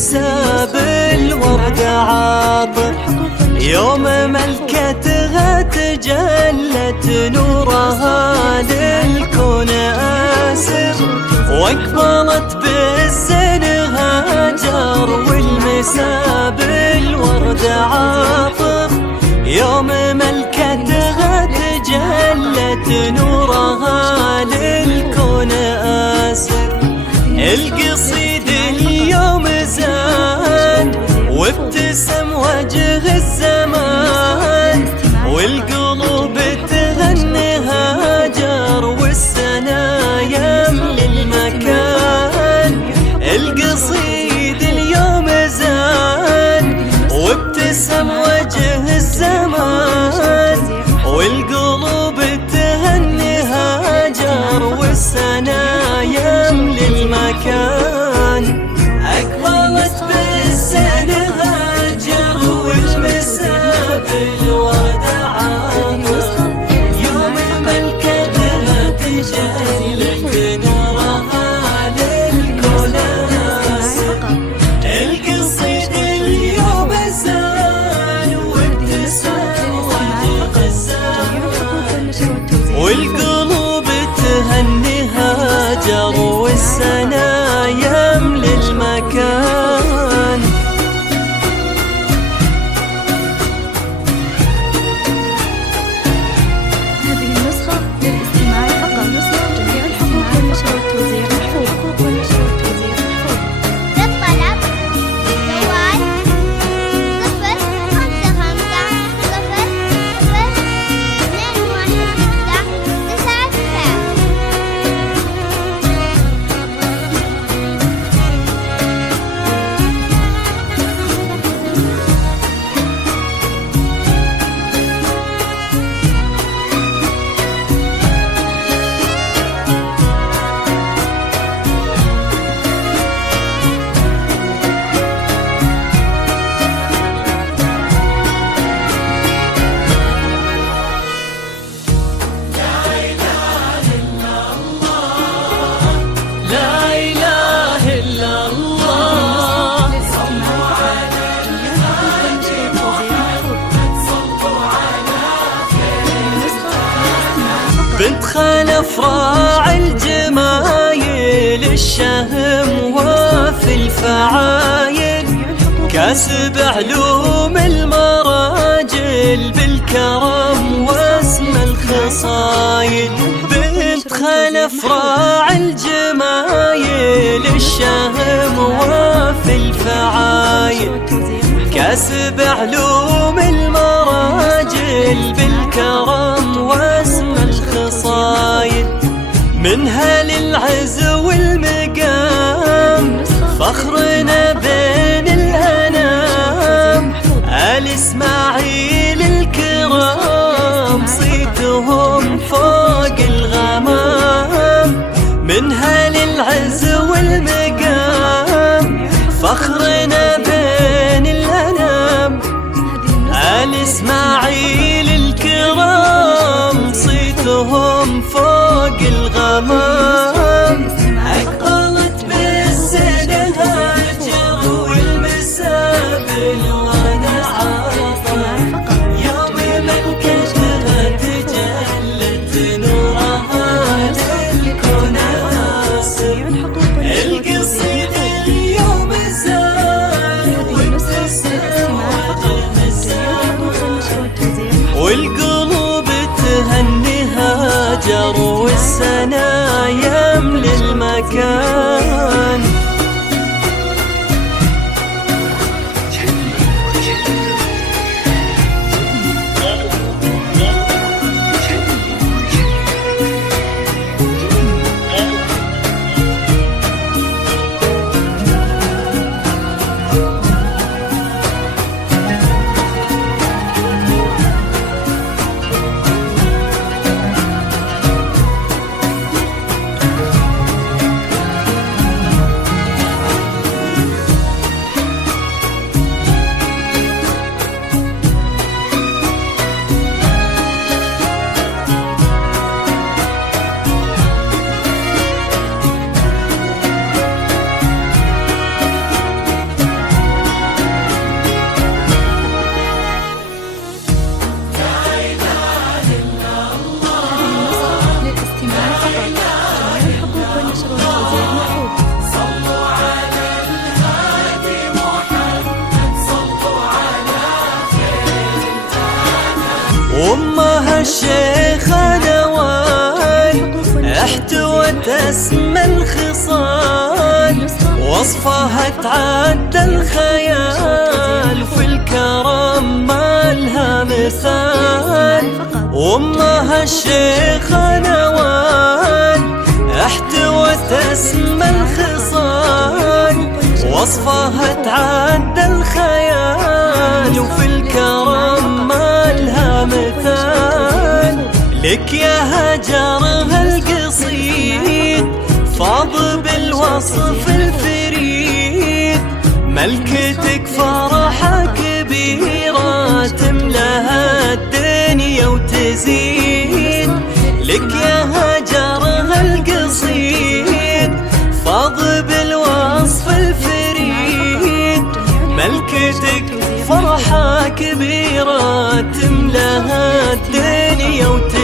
والمساء بالورد عاطر، يوم ملكتها تجلت نورها للكون آسر، واقبلت بالزين هاجر والمساء بالورد عاطر، يوم ملكتها تجلت نورها للكون آسر. القصيد اليوم زان وابتسم وجه الزمان، والقلوب تغني هاجر والسنا يملي المكان. القصيد اليوم زان وابتسم وجه الزمان، والقلوب تهني هاجر والسنا يملي المكان. أقبلت بالزين هاجر والمساء بالورد عاطر، يوم ملكتها تجلت نورها للكون آسر. القصيد اليوم زان وابتسم وجه الزمان، والقلوب تهني هاجر والسنا يملي المكان. هذه النسخة للاستماع فقط. جميع الحقوق والنشر والتوزيع محفوظ. للطلب جوال 9 بنت خلف راعي الجمايل، الشهم وفي الفعايل، كاسب علوم المراجل بالكرم واسم الخصايل. بنت خلف راعي الجمايل، الشهم وفي الفعايل، كاسب علوم المراجل بالكرم واسم الخصايل. منها للعز والمقام فخرنا بين الأنام، آل إسماعيل الكرام صيتهم فوق الغمام. منها للعز والمقام فخرنا بين الأنام، آل إسماعيل الكرام صيتهم فوق الغمام. أقبلت بالزين هاجر وامها الشيخة نوال احتوت اسمى الخصال، وصفها تعدى الخيال، وفي الكرم ما لها مثال. وامها الشيخة نوال احتوت اسمى الخصال، وصفها تعدى الخيال، وفي الكرم ما لها مثال. لك يا هجرها القصيد فاض بالوصف الفريد، ملكتك فرحة كبيرة تملاها الدنيا وتزيد. لك يا هجرها القصيد فاض بالوصف الفريد، ملكتك فرحة كبيرة تملاها الدنيا وتزيد.